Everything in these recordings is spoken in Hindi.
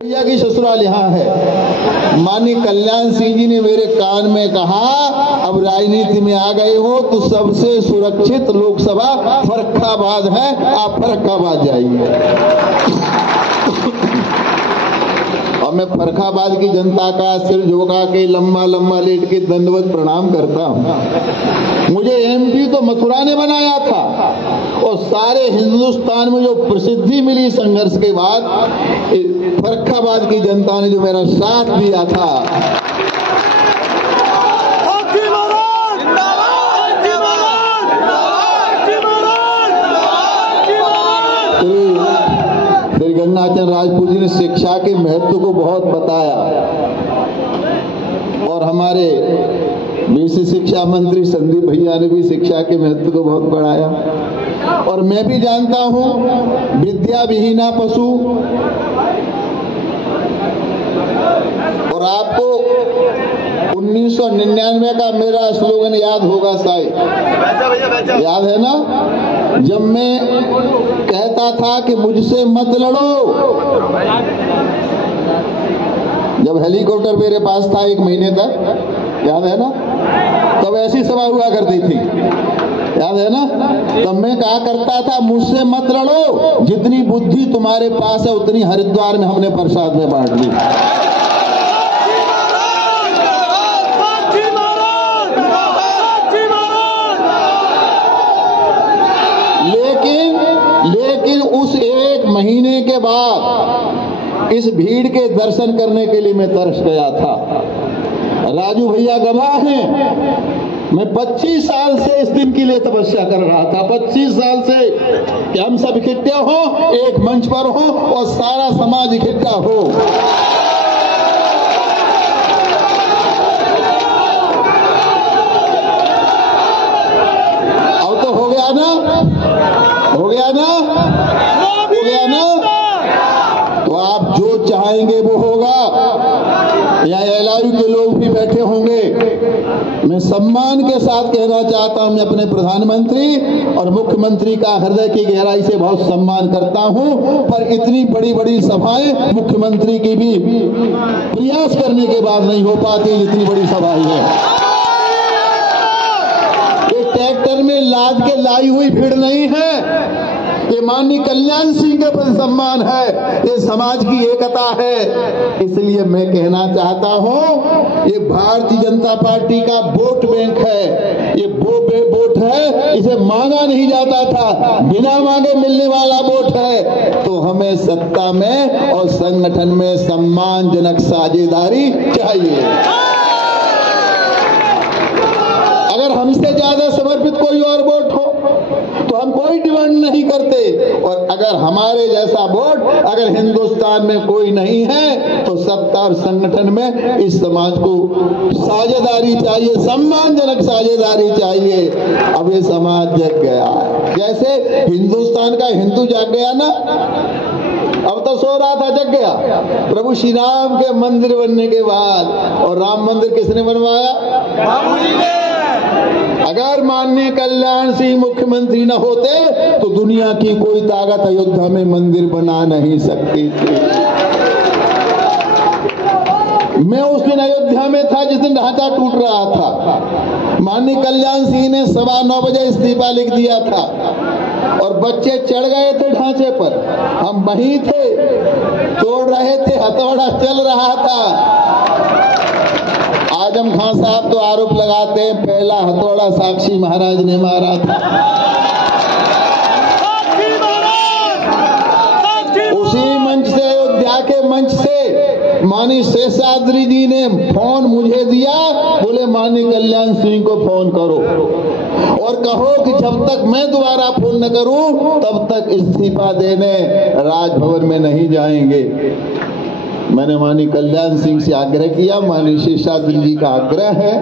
भैया की ससुराल यहाँ है। माननीय कल्याण सिंह जी ने मेरे कान में कहा, अब राजनीति में आ गए हो तो सबसे सुरक्षित लोकसभा फर्रुखाबाद है, आप फर्रुखाबाद जाइए। और मैं फर्रुखाबाद की जनता का सिर झुका के लंबा लंबा लेट के दंडवत प्रणाम करता हूँ। मुझे एमपी तो मथुरा ने बनाया था और सारे हिंदुस्तान में जो प्रसिद्धि मिली संघर्ष के बाद, फर्रुखाबाद की जनता ने जो मेरा साथ दिया था, गंगाचरण राजपूत जी ने शिक्षा के महत्व को बहुत बताया और हमारे बीसी शिक्षा मंत्री संदीप भैया ने भी शिक्षा के महत्व को बहुत बढ़ाया। और मैं भी जानता हूं, विद्या विहीना पशु। और आपको 1999 का मेरा स्लोगन याद होगा शायद, याद है ना, जब मैं कहता था कि मुझसे मत लड़ो। जब हेलीकॉप्टर मेरे पास था 1 महीने तक, याद है ना, तब ऐसी सभा हुआ करती थी, याद है ना। तब मैं कहा करता था, मुझसे मत लड़ो, जितनी बुद्धि तुम्हारे पास है उतनी हरिद्वार में हमने प्रसाद में बांट ली। लेकिन उस 1 महीने के बाद इस भीड़ के दर्शन करने के लिए मैं तरस गया था। राजू भैया गवाह हैं, मैं 25 साल से इस दिन के लिए तपस्या कर रहा था। 25 साल से कि हम सब इकट्ठे हो, एक मंच पर हो और सारा समाज इकट्ठा हो। अब तो हो गया ना, हो गया ना, हो गया ना। तो आप जो चाहेंगे वो होगा। यहाँ एलआईयू के लोग भी बैठे होंगे। मैं सम्मान के साथ कहना चाहता हूं, मैं अपने प्रधानमंत्री और मुख्यमंत्री का हृदय की गहराई से बहुत सम्मान करता हूं, पर इतनी बड़ी बड़ी सभाएं मुख्यमंत्री की भी प्रयास करने के बाद नहीं हो पाती जितनी बड़ी सभाएं है। एक ट्रैक्टर में लाद के लाई हुई भीड़ नहीं है, ये माननीय कल्याण सिंह के प्रति सम्मान है, ये समाज की एकता है। इसलिए मैं कहना चाहता हूं, ये भारतीय जनता पार्टी का वोट बैंक है, ये वोट है, इसे मांगा नहीं जाता था, बिना मांगे मिलने वाला वोट है। तो हमें सत्ता में और संगठन में सम्मानजनक साझेदारी चाहिए। अगर हमसे ज्यादा समर्पित कोई और वोट हो तो हम कोई डिमांड नहीं करते, और अगर हमारे जैसा वोट अगर हिंदुस्तान में कोई नहीं है तो सत्ता और संगठन में इस समाज को साझेदारी चाहिए, सम्मानजनक साझेदारी चाहिए। अब ये समाज जग गया, जैसे हिंदुस्तान का हिंदू जाग गया ना, अब तो सो रहा था, जग गया प्रभु श्री राम के मंदिर बनने के बाद। और राम मंदिर किसने बनवाया? बाबूजी ने। अगर माननीय कल्याण सिंह मुख्यमंत्री न होते तो दुनिया की कोई ताकत अयोध्या में मंदिर बना नहीं सकती थी। मैं उस दिन अयोध्या में था जिस दिन ढांचा टूट रहा था। माननीय कल्याण सिंह ने 9:15 बजे इस्तीफा लिख दिया था और बच्चे चढ़ गए थे ढांचे पर, हम वहीं थे, तोड़ रहे थे, हथौड़ा चल रहा था। आजम खान साहब तो आरोप लगाते हैं पहला हथौड़ा साक्षी महाराज ने मारा था। उसी मंच से, अयोध्या के मंच से माननीय शेषाद्री जी ने फोन मुझे दिया, बोले माननीय कल्याण सिंह को फोन करो और कहो कि जब तक मैं दोबारा फोन न करूं तब तक इस्तीफा देने राजभवन में नहीं जाएंगे। मैंने माननीय कल्याण सिंह से आग्रह किया, माननीय शेषाद्री जी का आग्रह है।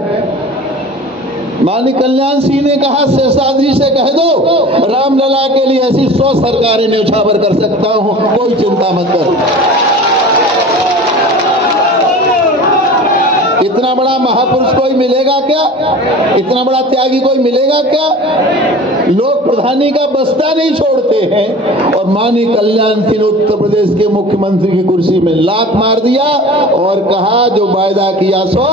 माननीय कल्याण सिंह ने कहा शेषाद्री से कह दो रामलला के लिए ऐसी 100 सरकारें न्यौछावर कर सकता हूं, कोई चिंता मत करो। इतना बड़ा महापुरुष कोई मिलेगा क्या? इतना बड़ा त्यागी कोई मिलेगा क्या? लोग प्रधानी का बस्ता नहीं छोड़ते हैं और माननीय कल्याण सिंह ने उत्तर प्रदेश के मुख्यमंत्री की कुर्सी में लात मार दिया और कहा जो वायदा किया सो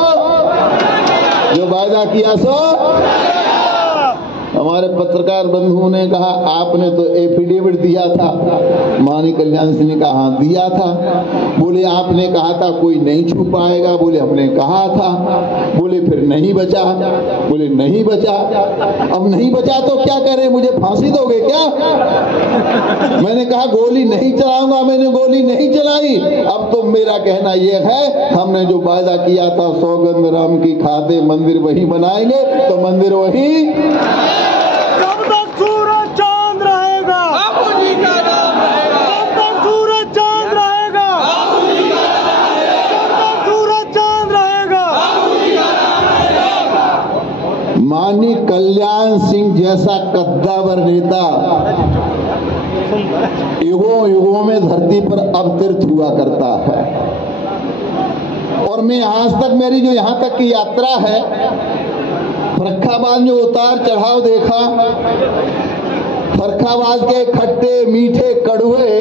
हमारे पत्रकार बंधुओं ने कहा आपने तो एफिडेविट दिया था। माननीय कल्याण सिंह ने कहा हाँ दिया था। बोले आपने कहा था कोई नहीं छू पाएगा। बोले हमने कहा था। बोले फिर नहीं बचा। बोले नहीं बचा। अब नहीं बचा तो क्या करें, मुझे फांसी दोगे क्या? मैंने कहा गोली नहीं चलाऊंगा। मैंने गोली नहीं चलाई। अब तो मेरा कहना यह है हमने जो वायदा किया था सौगंध राम की खाते मंदिर वही बनाएंगे तो मंदिर वही। कब तक सूरज चांद रहेगा? बापू जी का नाम रहेगा। कब तक सूरज चांद रहेगा? बापू जी का नाम रहेगा। कब तक सूरज चांद रहेगा? बापू जी का नाम रहेगा। माननीय कल्याण सिंह जैसा कद्दावर नेता युगों युगों में धरती पर अवतरित हुआ करता है और मैं आज तक मेरी जो यहाँ तक की यात्रा है फर्रुखाबाद में उतार चढ़ाव देखा। फर्रुखाबाद के खट्टे मीठे कड़वे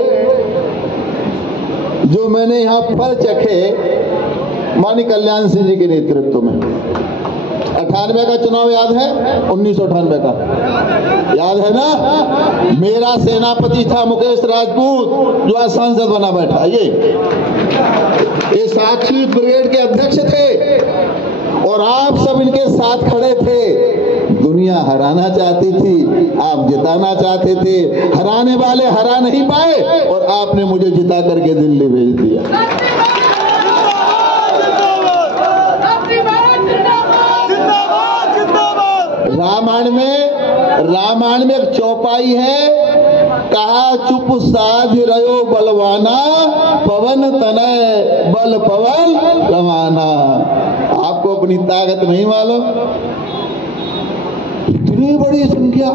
जो मैंने यहाँ फल चखे माननीय कल्याण सिंह जी के नेतृत्व में। 98 का चुनाव याद है? 1998 का याद है ना? मेरा सेनापति था मुकेश राजपूत जो आज सांसद बना बैठा। ये साक्षी ब्रिगेड के अध्यक्ष थे और आप सब इनके साथ खड़े थे। दुनिया हराना चाहती थी, आप जिताना चाहते थे। हराने वाले हरा नहीं पाए और आपने मुझे जिता करके दिल्ली भेज दिया। रामायण में एक चौपाई है, कहा चुप साध रहो बलवाना, पवन तनय बल पवन रवाना। आपको अपनी ताकत नहीं मालूम? इतनी बड़ी संख्या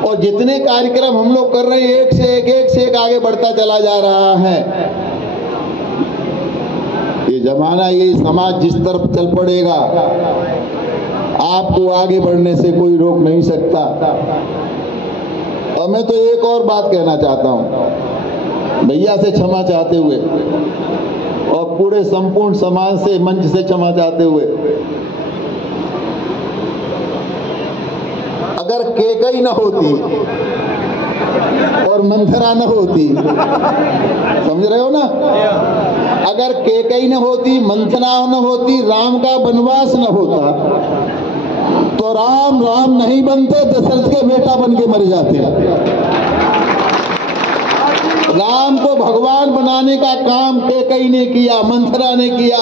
और जितने कार्यक्रम हम लोग कर रहे हैं एक से एक आगे बढ़ता चला जा रहा है। ये जमाना, ये समाज जिस तरफ चल पड़ेगा आपको आगे बढ़ने से कोई रोक नहीं सकता। और मैं तो एक और बात कहना चाहता हूं भैया से क्षमा चाहते हुए और पूरे संपूर्ण समाज से मंच से क्षमा चाहते हुए, अगर केकई न होती और मंथरा न होती, समझ रहे हो ना? अगर केकई न होती, मंथरा न होती, राम का वनवास न होता तो राम नहीं बनते, दशरथ के बेटा बन के मर जाते। राम को भगवान बनाने का काम केकई ने किया, मंथरा ने किया।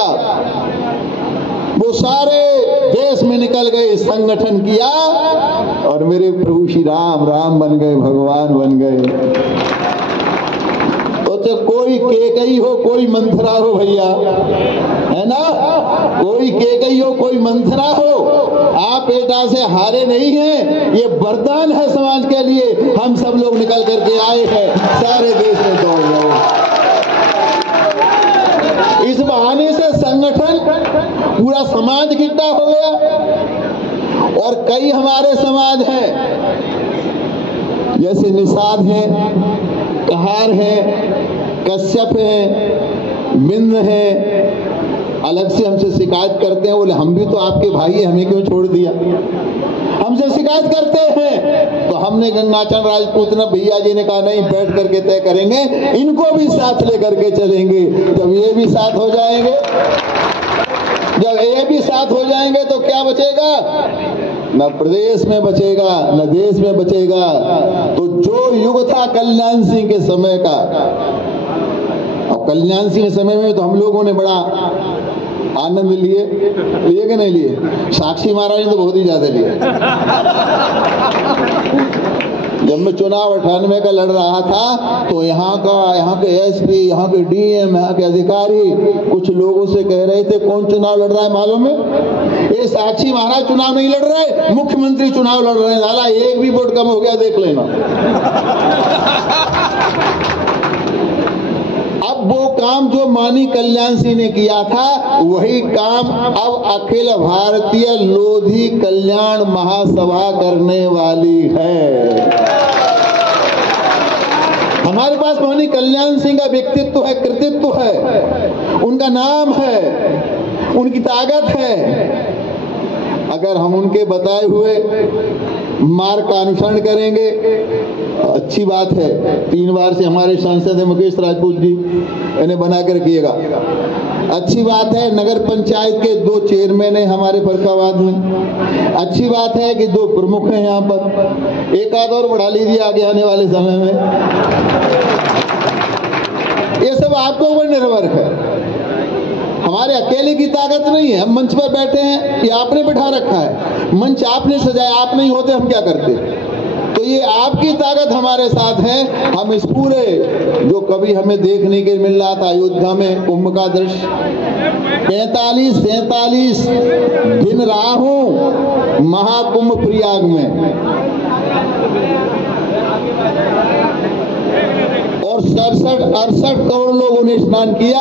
वो सारे देश में निकल गए, संगठन किया और मेरे प्रभु श्री राम बन गए, भगवान बन गए। तो कोई केकई हो कोई मंथरा हो भैया, है ना? कोई केकई हो कोई मंथरा हो, आप बेटा से हारे नहीं हैं। ये वरदान है समाज के लिए। हम सब लोग निकल करके आए हैं, सारे देश में दौड़ रहे। इस बहाने से संगठन पूरा समाज इकट्ठा हो गया और कई हमारे समाज हैं जैसे निषाद है, कहार है, कश्यप है, बिंद है, अलग से हमसे शिकायत करते हैं। बोले हम भी तो आपके भाई हैं, हमें क्यों छोड़ दिया? हमसे शिकायत करते हैं तो हमने गंगाचरण राजपूत ने भैया जी ने कहा नहीं, बैठ करके तय करेंगे, इनको भी साथ लेकर के चलेंगे। जब ये भी साथ हो जाएंगे, जब ये भी साथ हो जाएंगे तो क्या बचेगा? न प्रदेश में बचेगा न देश में बचेगा। तो जो युग था कल्याण सिंह के समय का, और कल्याण सिंह के समय में तो हम लोगों ने बड़ा आनंद लिए कि नहीं लिए? साक्षी महाराज ने तो बहुत ही ज्यादा लिए। जब मैं चुनाव 98 का लड़ रहा था तो यहाँ के एसपी, यहाँ के डीएम, यहाँ के अधिकारी कुछ लोगों से कह रहे थे कौन चुनाव लड़ रहा है मालूम है? ये साक्षी महाराज चुनाव नहीं लड़ रहे, मुख्यमंत्री चुनाव लड़ रहे हैं। साला एक भी वोट कम हो गया, देख लेना। अब अब वो काम जो माननीय कल्याण सिंह ने किया था वही काम अब अखिल भारतीय लोधी कल्याण महासभा करने वाली है। हमारे पास माननीय कल्याण सिंह का व्यक्तित्व है, कृतित्व है, उनका नाम है, उनकी ताकत है। अगर हम उनके बताए हुए मार्ग का अनुसरण करेंगे अच्छी बात है। 3 बार से हमारे सांसद है मुकेश राजपूत जी, इन्हें बनाकर रखिएगा। अच्छी बात है नगर पंचायत के 2 चेयरमैन हैं हमारे फर्रुखाबाद में। अच्छी बात है कि 2 प्रमुख हैं यहाँ पर, एक आध और बढ़ा लीजिए आगे आने वाले समय में। ये सब आपके ऊपर निर्भर है, हमारे अकेले की ताकत नहीं है। हम मंच पर बैठे हैं, ये आपने बैठा रखा है, मंच आपने सजाया, आप नहीं होते हम क्या करते। तो ये आपकी ताकत हमारे साथ है। हम इस पूरे जो कभी हमें देखने के मिल रहा था अयोध्या में कुंभ का दृश्य, 45-47 दिन रहा हूं महाकुंभ प्रयाग में और 67-68 करोड़ लोगों ने स्नान किया।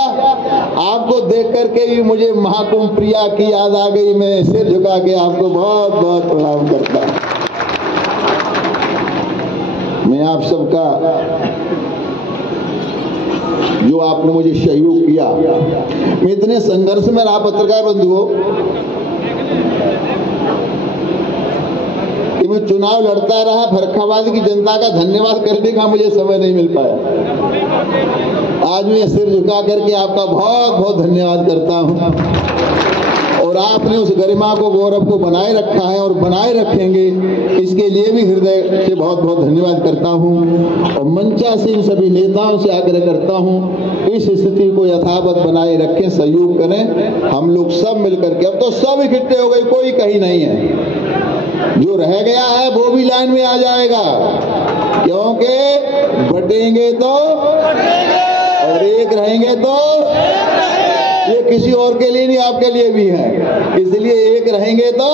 आपको देख करके ही मुझे महाकुंभ प्रयाग की याद आ गई। मैं सिर झुका के आपको बहुत बहुत प्रणाम करता हूं। मैं आप सबका जो आपने मुझे सहयोग किया, मैं इतने संघर्ष में रहा पत्रकार बंधुओं कि मैं चुनाव लड़ता रहा। फर्रुखाबाद की जनता का धन्यवाद करने का मुझे समय नहीं मिल पाया। आज मैं सिर झुका करके आपका बहुत बहुत धन्यवाद करता हूं और आपने उस गरिमा को, गौरव को बनाए रखा है और बनाए रखेंगे, इसके लिए भी हृदय से बहुत बहुत धन्यवाद करता हूं। और मंचा से इन सभी नेताओं से आग्रह करता हूं इस स्थिति को यथावत बनाए रखें, सहयोग करें हम लोग सब मिलकर के। अब तो सब इकट्ठे हो गए, कोई कहीं नहीं है। जो रह गया है वो भी लाइन में आ जाएगा, क्योंकि बटेंगे तो और एक रहेंगे तो ये किसी और के लिए नहीं, आपके लिए भी है। इसलिए एक रहेंगे तो